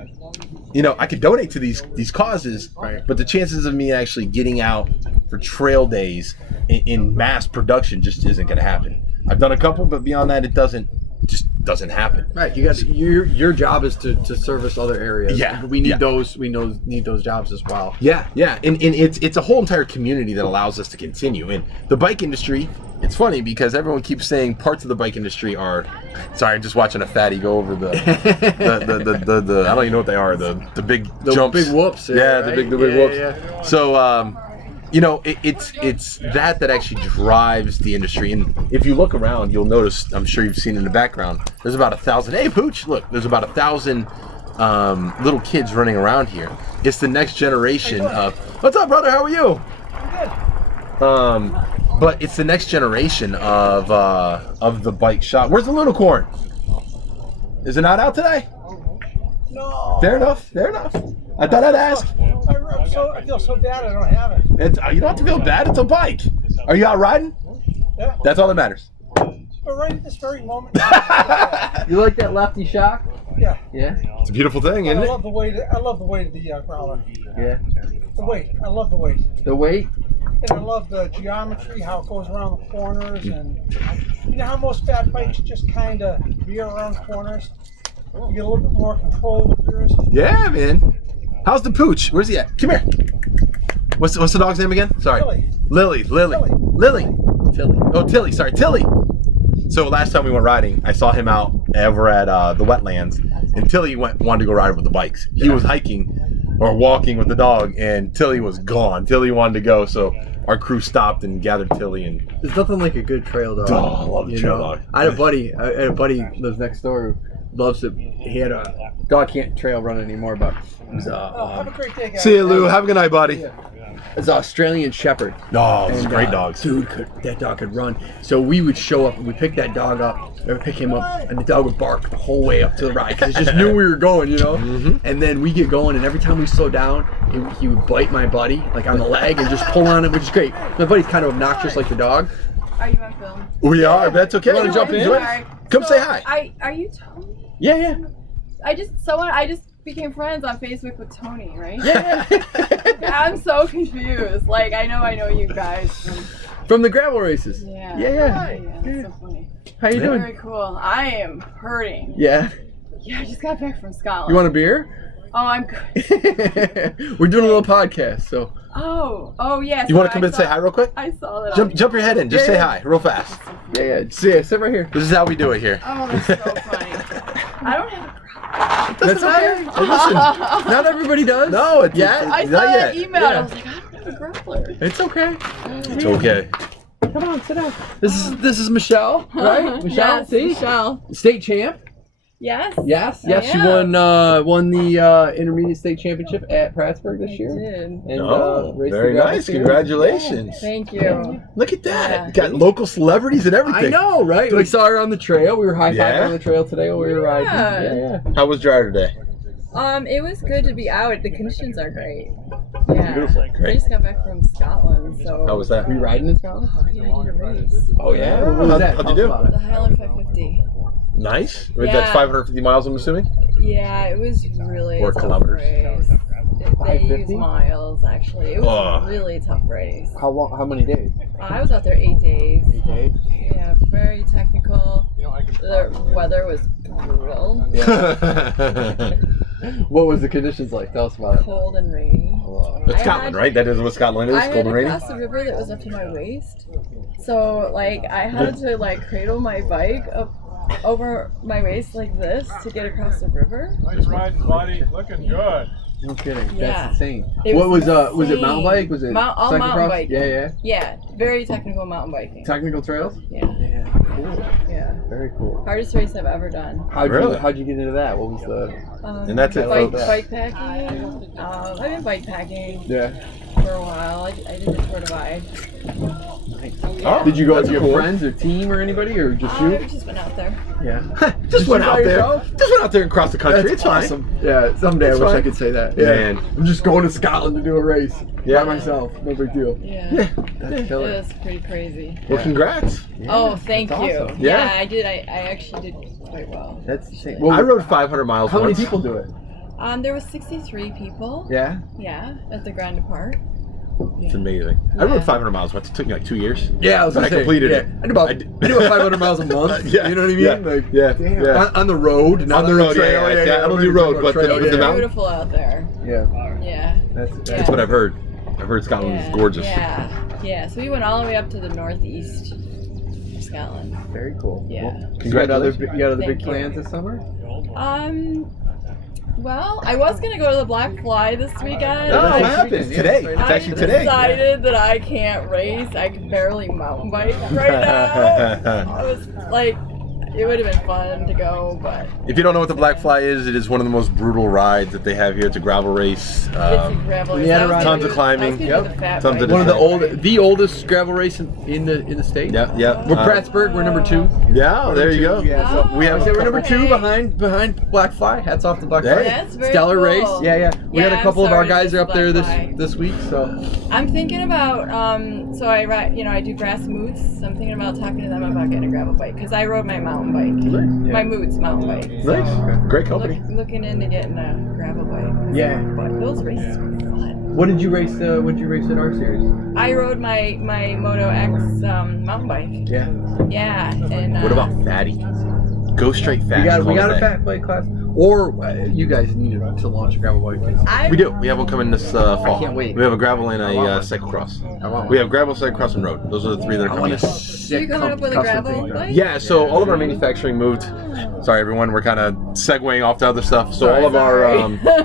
I could donate to these causes, Right. but the chances of me actually getting out for trail days in mass production just isn't going to happen. I've done a couple, but beyond that, it doesn't just doesn't happen. Right, you got your job is to service other areas. Yeah, we need yeah. those. We need those jobs as well. Yeah, and it's a whole entire community that allows us to continue. And the bike industry, it's funny because everyone keeps saying parts of the bike industry are. Sorry, I'm just watching a fatty go over the I don't even know what they are. The big jumps, big whoops. Yeah, right? the big whoops. Yeah. So it's that actually drives the industry. And if you look around, you'll notice. I'm sure you've seen in the background. There's about 1,000. Hey, Pooch! Look, there's about 1,000 little kids running around here. It's the next generation of. What's up, brother? How are you? Good. But it's the next generation of the bike shop. Where's the unicorn? Is it not out today? No. Fair enough. I thought I'd ask. I feel so bad I don't have it. You don't have to feel bad. It's a bike. Are you out riding? Yeah. That's all that matters. But right at this very moment. You like that lefty shock? Yeah. Yeah. It's a beautiful thing, I isn't it? love the weight. I love the weight of the Growler. Yeah. The weight. I love the weight. The weight. And I love the geometry, how it goes around the corners, and you know how most fat bikes just kind of veer around corners. You get a little bit more control with yours. Yeah, man. How's the Pooch? Where's he at? Come here. What's the dog's name again? Sorry. Tilly. Lily. Tilly. Sorry, Tilly. So last time we went riding, I saw him out over at the wetlands, and Tilly wanted to go ride with the bikes. He was hiking or walking with the dog, and Tilly was gone. Tilly wanted to go, so our crew stopped and gathered Tilly. And There's nothing like a good trail dog. Oh, I love the trail dog. I had a buddy who lives next door who loves it. He had a dog, can't trail run anymore, but it was Have a great day, guys. see you, Lou. Have a good night, buddy. it's an Australian Shepherd. Oh, those And, great dogs. Dude, that dog could run. So we would show up, and we'd pick that dog up, or pick him up, and the dog would bark the whole way up to the ride because it just knew we were going, you know? And then we get going, and every time we slow down, he would bite my buddy, like on the leg, and just pull on it, which is great. My buddy's kind of obnoxious like the dog. Are you on film? We are. That's okay. You wanna jump in? Sorry. Come So, say hi. Are you Tony? Yeah. I just became friends on Facebook with Tony, right? Yeah. I'm so confused. Like I know you guys from From the gravel races. Yeah. Yeah. That's so funny. How you doing? Very cool. I am hurting. Yeah. Yeah, I just got back from Scotland. You want a beer? Oh, I'm good. We're doing a little podcast, so. Oh yeah. You want to come in and say hi real quick? I saw that. Jump your head in. Just say hi real fast. Yeah. Sit right here. This is how we do it here. Oh, that's so funny. I don't have a That's okay. Listen, not everybody does. No, it's I not saw that yet. email. Yeah. I was like, I don't have a growler. It's okay. It's okay. Come on, sit down. This is Michelle, right? Michelle, Yes, see? Michelle. State champ. Yes. Yes. I She am. won the intermediate state championship at Prattsburg this year. Did. And, Oh, raced very the gravel nice. series. Congratulations. Thank you. Look at that. Yeah. You got local celebrities and everything. I know, right? We saw her on the trail. We were high-fiving Yeah? on the trail today while we were riding. Yeah. How was Jar today? It was good to be out. The conditions are great. Yeah. Beautiful. I Great. just got back from Scotland, so. How was that? Were you riding in Scotland? Yeah, I did a race. Oh, yeah? What was that? How'd you Tell us do? about The Highland 550. Nice. Yeah. That's 550 miles, I'm assuming? Yeah, it was really Or a tough kilometers. race. They 550? use miles, actually. It was Oh. a really tough race. How long? How many days? I was out there 8 days. 8 days. Yeah, very technical. The weather was brutal. What was the conditions like? Tell us about it. Cold and rainy. That's I Scotland, had- right? That is what Scotland is. I had Cold to and rainy. cross the river that was up to my waist. So, like, I had to, like, cradle my bike up over my waist like this to get across the river. Nice riding, buddy. Looking good. No kidding. Yeah. That's insane. It What was was it mountain bike? Was it all mountain cyclocross? biking. Yeah. Yeah, very technical mountain biking. Technical trails? Yeah, Yeah. Cool. yeah. Very cool. Hardest race I've ever done. Really? How'd you get into that? What was the? And that's it, Bike, folks. bike packing. I've been bike packing Yeah. for a while. I did the Tour Divide. Oh, Did you go that's with your cool. friends or team or anybody or just you? I've just been out there. Yeah. Just went you out by there. yourself? Just went out there and crossed the country. That's it's fine. awesome. Yeah. Someday It's I wish I fine. could say that. Man. I'm just going to Scotland to do a race. Yeah. By myself. No big deal. Yeah. That's It killer. was pretty crazy. Well, congrats. Oh, thank that's you. awesome. Yeah. Yeah, I did. I actually did quite well. That's insane. I rode 500 miles How many once. people do it? There was 63 people. Yeah. Yeah, at the Grand Depart. It's amazing. I rode 500 miles once. It took me like 2 years. Yeah, I was but I gonna say, completed yeah. it. I do about 500 miles a month. Yeah, You know what I mean? yeah, Like, yeah, damn. yeah. On the road, not On the road, trail. yeah. I don't do road, but trail, the It's mountain. beautiful out there. Yeah, Yeah. That's what I've heard. I've heard Scotland is gorgeous. Yeah. So we went all the way up to the northeast of Scotland. very cool. Yeah. Well, Congratulations. you got other big Thank you. plans this summer? Well, I was gonna go to the Black Fly this weekend. Oh, I- what happened? Today. It's I actually today. decided that I can't race. I can barely mountain bike right now. I was like, it would have been fun to go, but If you don't know what the Black Fly is, it is one of the most brutal rides that they have here. It's a gravel race. it's a gravel race. I was gonna Tons of do- climbing. I was gonna do the fat Tons of bike. One of the oldest gravel race in the state. Yeah, yeah. We're Prattsburg. We're number 2. Yeah, there you go. Yeah, so We have I say we're number Okay. 2 behind Black Fly. Hats off to Black Hey. Fly. That's very Stellar cool. race. Yeah. We had a I'm couple of our sorry, guys this are up there Black Fly. this week. So I'm thinking about so I ride, I do grass moots. So I'm thinking about talking to them about getting a gravel bike because I rode my mountain bike, my moots mountain bike. So Nice. Great company. looking into getting a gravel bike. Yeah. But those races were fun. what did you race? What did you race in our series? I rode my Moto X mountain bike. Yeah. Yeah, and What about Fatty? Go straight Fatty. We got a Call it fat bike class. Or you guys need to launch a gravel bike. We do. We have one coming this fall. I can't wait. We have a gravel and I want a one. cyclocross. I want one. We have gravel, cyclocross, and road. Those are the 3 that are I coming want a out. So you're coming up with a gravel bike? Yeah, so all of our manufacturing moved. Sorry, everyone. We're kind of segueing off to other stuff. So all of our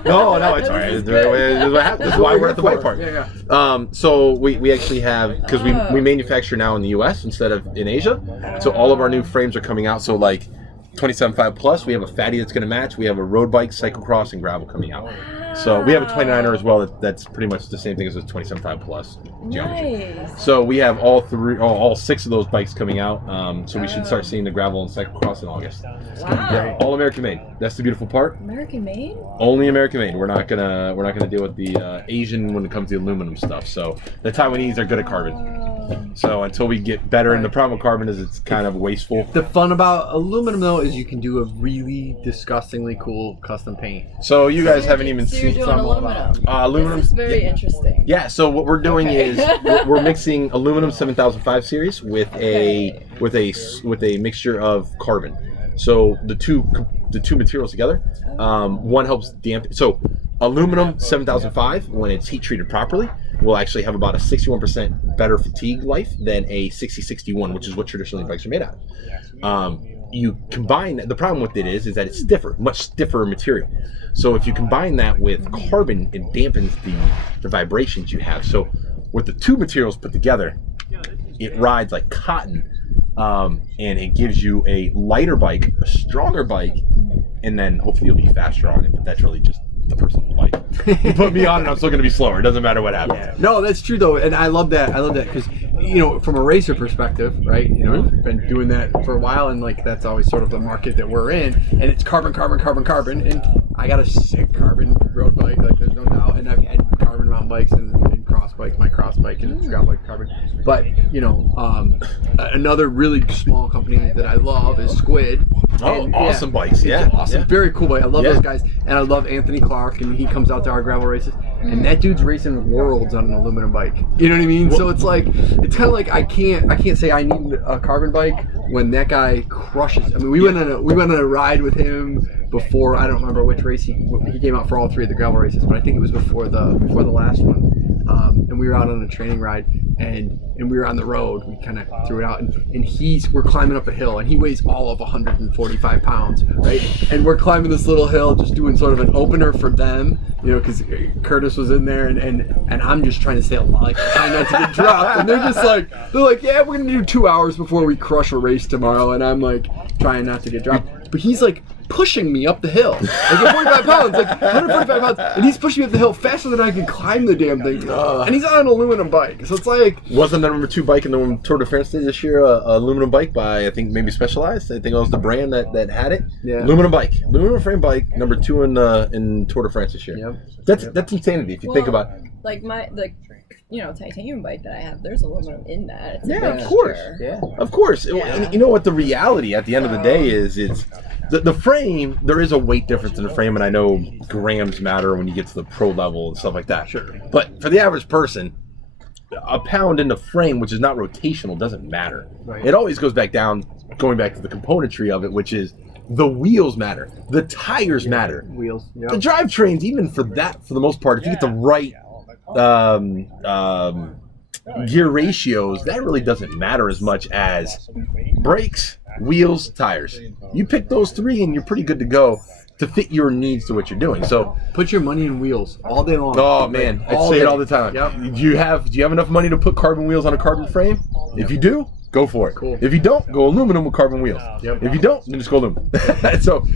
no, it's all right. This is what happens. This is why we're at the bike park. Yeah. So we actually have because we manufacture now in the U.S. instead of in Asia. So all of our new frames are coming out. So like 27.5 plus, we have a Fatty that's going to match. We have a road bike, cyclocross, and gravel coming out. So we have a 29er as well. That's pretty much the same thing as a 27.5 plus geometry. Nice. So we have all 6 of those bikes coming out. So we should start seeing the gravel and cyclocross in August. Wow. All American made. That's the beautiful part. American made? Only American made. We're not gonna deal with the Asian when it comes to aluminum stuff. So the Taiwanese are good at carbon. So until we get better, and the problem with carbon is it's kind of wasteful. The fun about aluminum though is you can do a really disgustingly cool custom paint. So you guys haven't even So you're seen doing aluminum. aluminum. This is very interesting. Yeah, so what we're doing Okay. is we're mixing aluminum 7005 series with a mixture of carbon. So the two materials together, one helps dampen. So aluminum 7005, when it's heat treated properly, will actually have about a 61% better fatigue life than a 6061, which is what traditionally bikes are made out of. You combine the problem with it is that it's stiffer, much stiffer material. So if you combine that with carbon, it dampens the vibrations you have. So with the two materials put together, it rides like cotton, and it gives you a lighter bike, a stronger bike, and then hopefully you'll be faster on it. But that's really just the person on the bike. You put me on it, I'm still going to be slower. It doesn't matter what happens. Yeah. No, that's true though, and I love that. I love that because from a racer perspective, right? I've been doing that for a while, and like that's always sort of the market that we're in, and it's carbon, and I got a sick carbon road bike, like there's no doubt, and I've had carbon mountain bikes and cross bikes, my cross bike and it's got like carbon. But another really small company that I love is Squid. Oh, And, awesome bikes! Yeah, awesome, yeah. very cool bike. I love Yeah. those guys, and I love Anthony Clark, and he comes out to our gravel races, and that dude's racing worlds on an aluminum bike. You know what I mean? So it's like it's kind of like I can't say I need a carbon bike when that guy crushes. I mean, we went on a ride with him before. I don't remember which race he came out for all three of the gravel races, but I think it was before the last one. And we were out on a training ride, and we were on the road. We kind of threw it out, and we're climbing up a hill, and he weighs all of 145 pounds, right? And we're climbing this little hill, just doing sort of an opener for them, because Curtis was in there, and I'm just trying to stay alive, trying not to get dropped. And they're like, yeah, we're gonna do 2 hours before we crush a race tomorrow, and I'm like trying not to get dropped, but he's like pushing me up the hill, like at 45 pounds, like 145 pounds, and he's pushing me up the hill faster than I can climb the damn thing. And he's on an aluminum bike, so it's like... Wasn't the number 2 bike in the Tour de France this year a aluminum bike by, I think, maybe Specialized? I think it was the brand that had it. Yeah. Aluminum frame bike, number 2 in Tour de France this year. Yep. That's insanity if you think about it. Like titanium bike that I have, there's aluminum in that. It's a Yeah, of mixture. course. Yeah. Of course. Yeah. And you know what the reality at the end of the day is? It's the frame, there is a weight difference in the frame, and I know grams matter when you get to the pro level and stuff like that. Sure. But for the average person, a pound in the frame, which is not rotational, doesn't matter. Right. It always goes back down, going back to the componentry of it, which is the wheels matter, the tires matter, Wheels. Yep. the drivetrains. Even for that, for the most part, if you get the right gear ratios, that really doesn't matter as much as brakes, wheels, tires. You pick those three, and you're pretty good to go to fit your needs to what you're doing. So Put your money in wheels all day long. oh man, I say it all the time. Yep. Do you have enough money to put carbon wheels on a carbon frame? If you do, go for it. Cool. If you don't, go aluminum with carbon wheels. Yep. If you don't, then just go aluminum. So,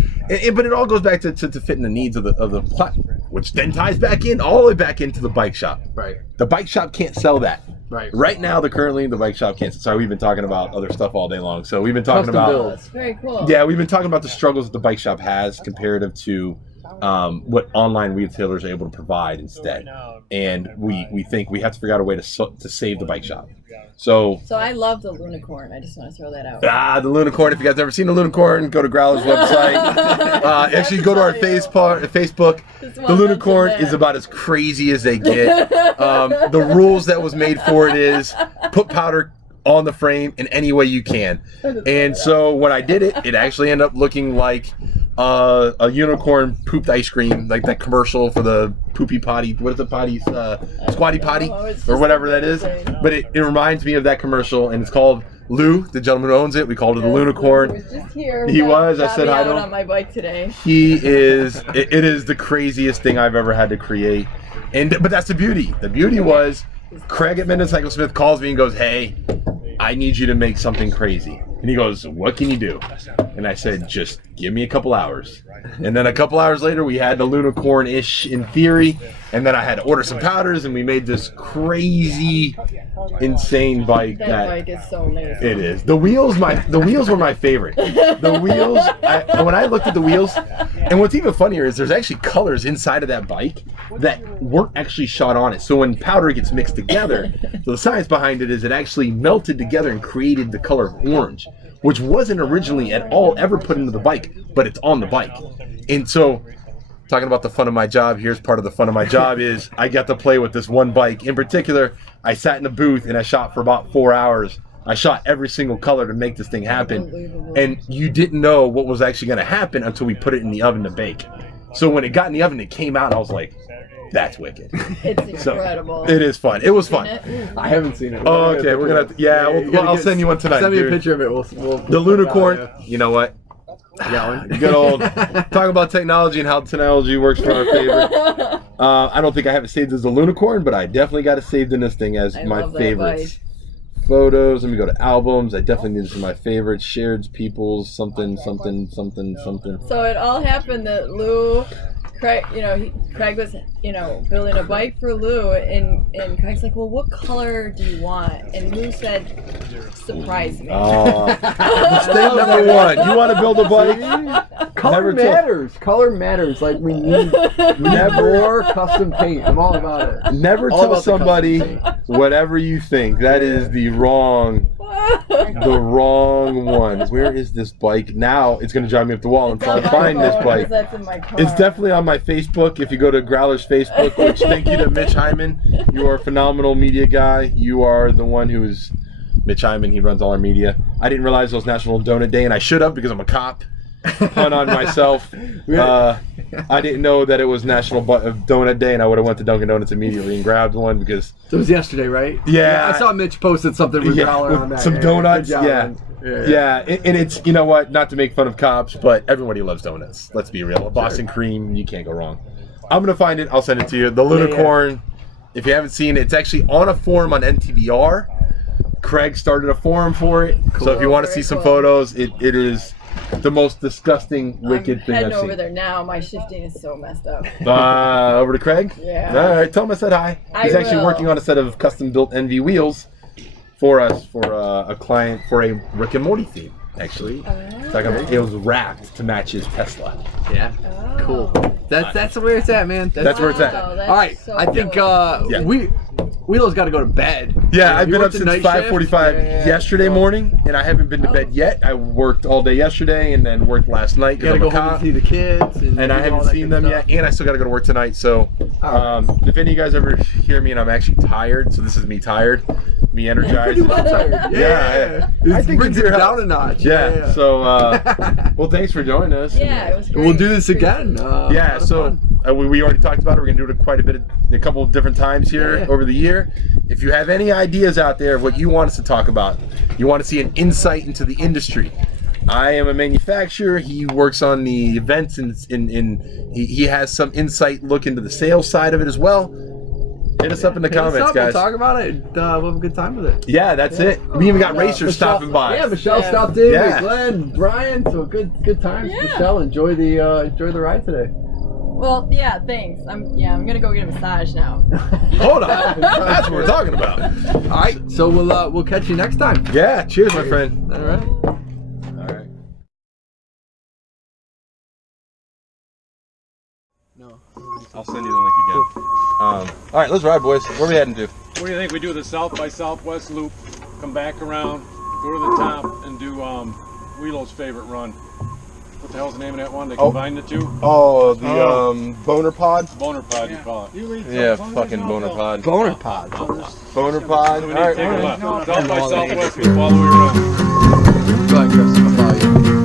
but it all goes back to fitting the needs of the platform, which then ties back in all the way back into the bike shop. Right. The bike shop can't sell that. Right. Right now, the bike shop can't. Sorry, we've been talking about other stuff all day long. So we've been talking Custom about build. That's very cool. yeah, we've been talking about the struggles that the bike shop has comparative to what online retailers are able to provide instead. And we think we have to figure out a way to save the bike shop. So I love the Lunicorn. I just want to throw that out. the Lunicorn. If you guys never seen the Lunicorn, go to Growlers website. Actually, go to our Facebook. The Lunicorn is about as crazy as they get. The rules that was made for it is put powder on the frame in any way you can. And so when I did it, it actually ended up looking like a unicorn pooped ice cream, like that commercial for the poopy potty. What is the potty? Squatty potty, or whatever that is. But it reminds me of that commercial, and it's called Lou, the gentleman who owns it. We called it a Lunicorn. He was just here. He was. I Got said me hi to out him. on my bike today. He is. It is the craziest thing I've ever had to create, but that's the beauty. The beauty was Craig at Midnight Cycle Smith calls me and goes, "Hey, I need you to make something crazy." And he goes, "What can you do?" And I said, "Just give me a couple hours." And then a couple hours later, we had the Lunicorn-ish in theory. And then I had to order some powders, and we made this crazy, insane bike. That bike is so amazing. It is. The wheels were my favorite. The wheels, when I looked at the wheels, and what's even funnier is there's actually colors inside of that bike that weren't actually shot on it. So when powder gets mixed together, so the science behind it is it actually melted together and created the color of orange, which wasn't originally at all ever put into the bike, but it's on the bike. And so, talking about the fun of my job, here's part of the fun of my job is I got to play with this one bike. In particular, I sat in a booth and I shot for about 4 hours. I shot every single color to make this thing happen. And you didn't know what was actually going to happen until we put it in the oven to bake. So when it got in the oven, it came out, I was like, that's wicked. It's incredible. It is fun. It was fun. I haven't seen it. Oh, okay, we're going to, I'll send you one tonight. Send me dude. a picture of it. We'll The Lunicorn, you know what? You got one? Good old talking about technology and how technology works for our favorite. I don't think I have it saved as a Lunicorn, but I definitely got it saved in this thing as my favorites. Photos. Let me go to albums. I definitely need this in my favorites. Shared people's something. So it all happened that Lou, Craig, Craig was, building a bike for Lou, and Craig's like, well, what color do you want? And Lou said, surprise me. Mistake number one. You want to build a bike? Color matters. Color matters. Like we need more custom paint. I'm all about it. Never All tell about the somebody custom paint. whatever you think. That is the wrong one. Where is this bike? Now it's going to drive me up the wall until I find this bike. That's in my car. It's definitely on my Facebook. If you go to Growlers Facebook, which thank you to Mitch Hyman. You are a phenomenal media guy. You are the one who is Mitch Hyman. He runs all our media. I didn't realize it was National Donut Day, and I should have because I'm a cop. Pun on myself. I didn't know that it was National Donut Day, and I would have went to Dunkin' Donuts immediately and grabbed one because it was yesterday, right? Yeah, I saw Mitch posted something with Growler on that. some donuts. Good job, Yeah. man. Yeah, and it's, you know what, not to make fun of cops, but everybody loves donuts. Let's be real. Boston cream, you can't go wrong. I'm going to find it. I'll send it to you. The Lunicorn, if you haven't seen it, it's actually on a forum on NTBR. Craig started a forum for it. Cool. So if you want to see some photos, it is the most disgusting, wicked thing I've seen. I'm heading over there now. My shifting is so messed up. Over to Craig? Yeah. All right, tell him I said hi. He's actually working on a set of custom-built NV wheels for us, for a client, for a Rick and Morty theme, actually. It was wrapped to match his Tesla. Yeah. Cool. That's where it's at, man. That's where it's at. All right. So I think Willo's got to go to bed. Yeah, I've been up since 5:45 yesterday morning, and I haven't been to bed yet. I worked all day yesterday, and then worked last night. You gotta go home and see the kids, and I haven't seen them yet, and I still got to go to work tonight. So If any of you guys ever hear me and I'm actually tired, so this is me tired, me energized. Yeah. I think brings it down a notch. Yeah. So, well, thanks for joining us. Yeah, it was great. We'll do this again. Yeah. So we already talked about it. We're gonna do it quite a couple of different times here over the year. If you have any ideas out there of what you want us to talk about, you want to see an insight into the industry. I am a manufacturer. He works on the events, and he has some insight look into the sales side of it as well. Hit us up in the comments, guys. We'll talk about it. We'll have a good time with it. Yeah, that's it. We even got racers stopping by. Yeah, Michelle stopped in. Glenn, Brian. So good times. Yeah. Michelle, enjoy the ride today. Well, yeah, thanks. I'm gonna go get a massage now. Hold on, that's what we're talking about. All right, so we'll catch you next time. Yeah, cheers, my friend. All right. No. I'll send you the link again. All right, let's ride, boys. Where are we heading to? What do you think we do the South by Southwest loop, come back around, go to the top, and do Willo's favorite run? What the hell's the name of that one? They combine the two? Oh, the Boner Pod? Boner Pod, you call it. Yeah, fucking Boner Pod. Boner Pod. Boner Pod. So we All need right, to take a left. South by Southwest loop all the way around. Go ahead, Chris. I'll follow you.